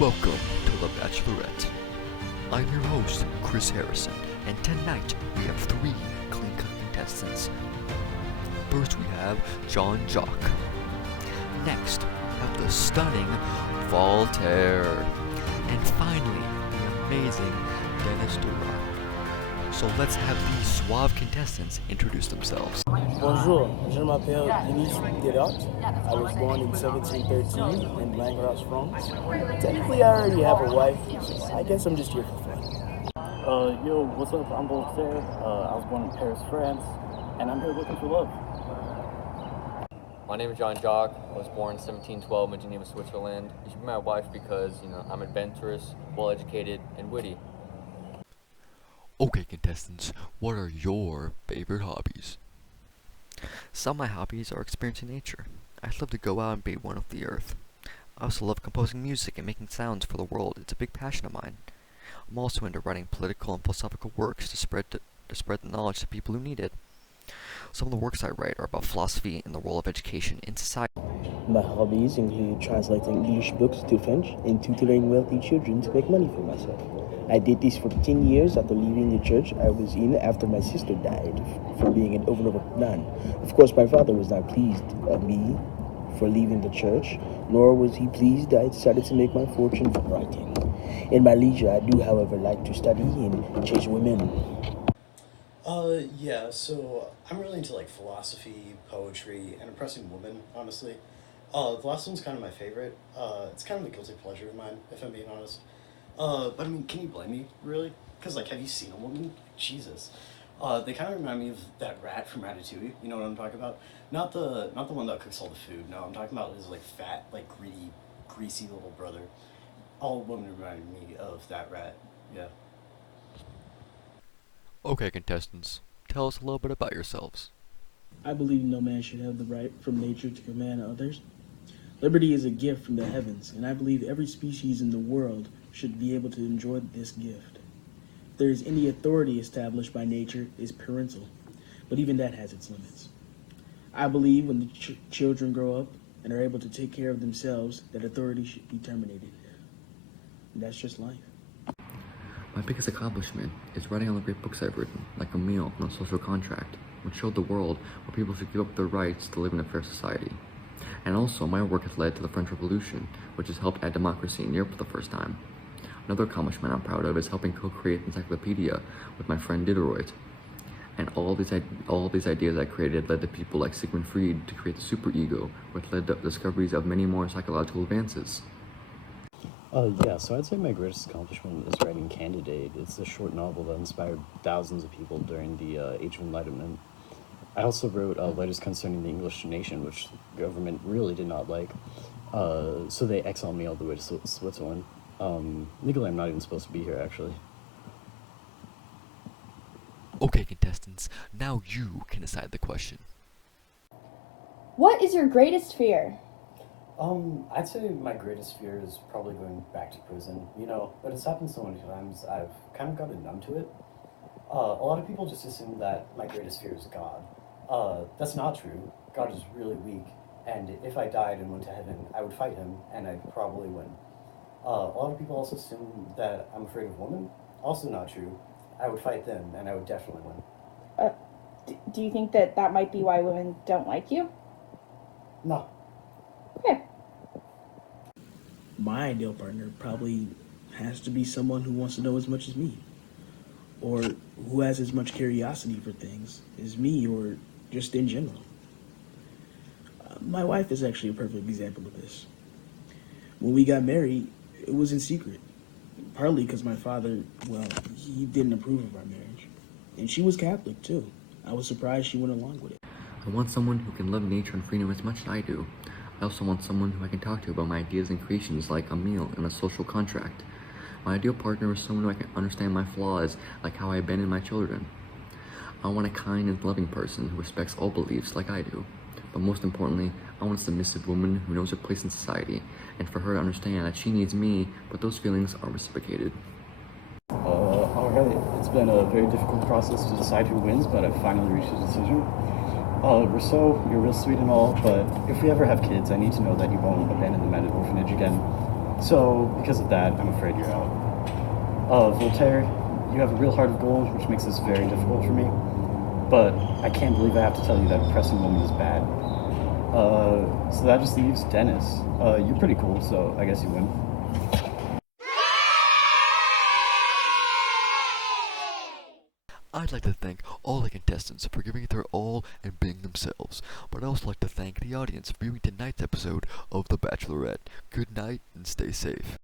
Welcome to The Bachelorette. I'm your host, Chris Harrison, and tonight we have 3 clean-cut contestants. First we have John Jock. Next, we have the stunning Voltaire. And finally, the amazing Dennis Dora. So let's have these suave contestants introduce themselves. Bonjour, je m'appelle Denis Diderot. I was born in 1713 in Langres, France. Technically, I already have a wife, so I guess I'm just here for fun. Yo, what's up? I'm Voltaire. I was born in Paris, France, and I'm here looking for love. My name is John Jock. I was born in 1712 in Geneva, Switzerland. You should be my wife because, I'm adventurous, well-educated, and witty. Okay, contestants, what are your favorite hobbies? Some of my hobbies are experiencing nature. I love to go out and be one with the earth. I also love composing music and making sounds for the world. It's a big passion of mine. I'm also into writing political and philosophical works to spread the knowledge to people who need it. Some of the works I write are about philosophy and the role of education in society. My hobbies include translating English books to French and tutoring wealthy children to make money for myself. I did this for 10 years after leaving the church I was in after my sister died for being an overlooked nun. Of course, my father was not pleased at me for leaving the church, nor was he pleased I decided to make my fortune from writing. In my leisure, I do, however, like to study and chase women. So I'm really into philosophy, poetry, and impressing women, honestly. The last one's kind of my favorite. It's kind of a guilty pleasure of mine, if I'm being honest. But I mean, can you blame me, really? Because, have you seen a woman? Jesus. They kind of remind me of that rat from Ratatouille, you know what I'm talking about? Not the one that cooks all the food, no, I'm talking about his, fat, greedy, greasy little brother. All women remind me of that rat, yeah. Okay, contestants, tell us a little bit about yourselves. I believe no man should have the right from nature to command others. Liberty is a gift from the heavens, and I believe every species in the world should be able to enjoy this gift. If there is any authority established by nature, is parental, but even that has its limits. I believe when the children grow up and are able to take care of themselves, that authority should be terminated. And that's just life. My biggest accomplishment is writing all the great books I've written, like Emile and The Social Contract, which showed the world where people should give up their rights to live in a fair society. And also, my work has led to the French Revolution, which has helped add democracy in Europe for the first time. Another accomplishment I'm proud of is helping co-create Encyclopedia with my friend Diderot. And all these ideas I created led to people like Sigmund Freud to create the superego, which led to discoveries of many more psychological advances. So I'd say my greatest accomplishment is writing Candidate. It's a short novel that inspired thousands of people during the Age of Enlightenment. I also wrote letters concerning the English nation, which the government really did not like. So they exiled me all the way to Switzerland. Legally, I'm not even supposed to be here, actually. Okay, contestants, now you can decide the question. What is your greatest fear? I'd say my greatest fear is probably going back to prison, but it's happened so many times, I've kind of gotten numb to it. A lot of people just assume that my greatest fear is God. That's not true. God is really weak, and if I died and went to heaven, I would fight him, and I'd probably win. A lot of people also assume that I'm afraid of women. Also not true. I would fight them, and I would definitely win. Do you think that might be why women don't like you? No. Okay. My ideal partner probably has to be someone who wants to know as much as me, or who has as much curiosity for things as me, or just in general. My wife is actually a perfect example of this. When we got married, it was in secret, partly because my father, he didn't approve of our marriage, and she was Catholic too. I was surprised she went along with it. I want someone who can love nature and freedom as much as I do. I also want someone who I can talk to about my ideas and creations like Emile and The Social Contract. My ideal partner is someone who I can understand my flaws, like how I abandon my children. I want a kind and loving person who respects all beliefs like I do. But most importantly, I want a submissive woman who knows her place in society, and for her to understand that she needs me, but those feelings are reciprocated. Alright, it's been a very difficult process to decide who wins, but I've finally reached a decision. Rousseau, you're real sweet and all, but if we ever have kids, I need to know that you won't abandon them at an orphanage again. So, because of that, I'm afraid you're out. Voltaire, you have a real heart of gold, which makes this very difficult for me. But I can't believe I have to tell you that oppressing women is bad. So that just leaves Dennis. You're pretty cool, so I guess you win. I'd like to thank all the contestants for giving it their all and being themselves, but I'd also like to thank the audience for viewing tonight's episode of The Bachelorette. Good night and stay safe.